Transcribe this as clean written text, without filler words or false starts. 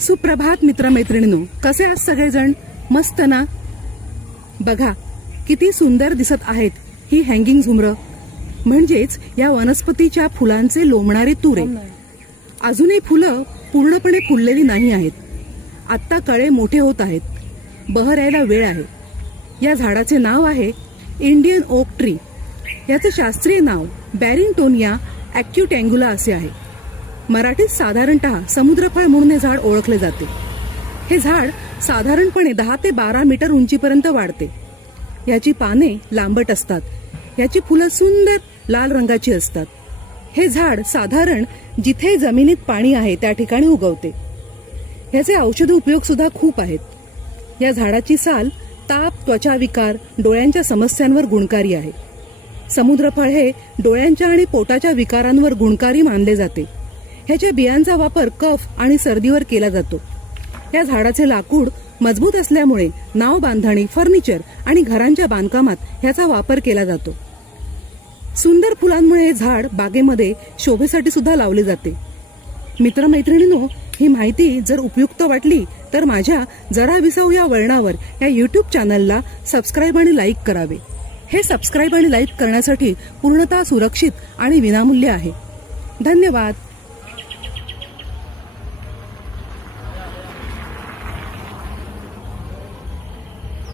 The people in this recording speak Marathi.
सुप्रभात मित्रमैत्रिणींनो, कसे आहात सगळेजण? मस्त ना? बघा किती सुंदर दिसत आहेत ही हँगिंग झुमरं, म्हणजेच या वनस्पतीच्या फुलांचे लोंबणारे तुरे. अजूनही फुलं पूर्णपणे फुललेली नाही आहेत. आत्ता कळे मोठे होत आहेत, बहर यायला वेळ आहे. या झाडाचे नाव आहे इंडियन ओक ट्री. याचे शास्त्रीय नाव बॅरिंगटोनिया ॲक्युटँग्युला असे आहे. मराठीत साधारणतः समुद्रफळ म्हणून हे झाड ओळखले जाते. हे झाड साधारणपणे 10 ते 12 मीटर उंचीपर्यंत वाढते. याची पाने लांबट असतात. याची फुलं सुंदर लाल रंगाची असतात. हे झाड साधारण जिथे जमिनीत पाणी आहे त्या ठिकाणी उगवते. याचे औषधी उपयोग सुद्धा खूप आहेत. या झाडाची साल ताप, त्वचा विकार, डोळ्यांच्या समस्यांवर गुणकारी आहे. समुद्रफळ हे डोळ्यांच्या आणि पोटाच्या विकारांवर गुणकारी मानले जाते. ह्याच्या बियांचा वापर कफ आणि सर्दीवर केला जातो. या झाडाचे लाकूड मजबूत असल्यामुळे नाव बांधणी, फर्निचर आणि घरांच्या बांधकामात ह्याचा वापर केला जातो. सुंदर फुलांमुळे हे झाड बागेमध्ये शोभेसाठी सुद्धा लावले जाते. मित्रमैत्रिणींनो, ही माहिती जर उपयुक्त वाटली तर माझ्या जरा विसव या वळणावर या यूट्यूब चॅनलला सबस्क्राईब आणि लाईक करावे. हे सबस्क्राईब आणि लाईक करण्यासाठी पूर्णतः सुरक्षित आणि विनामूल्य आहे. धन्यवाद.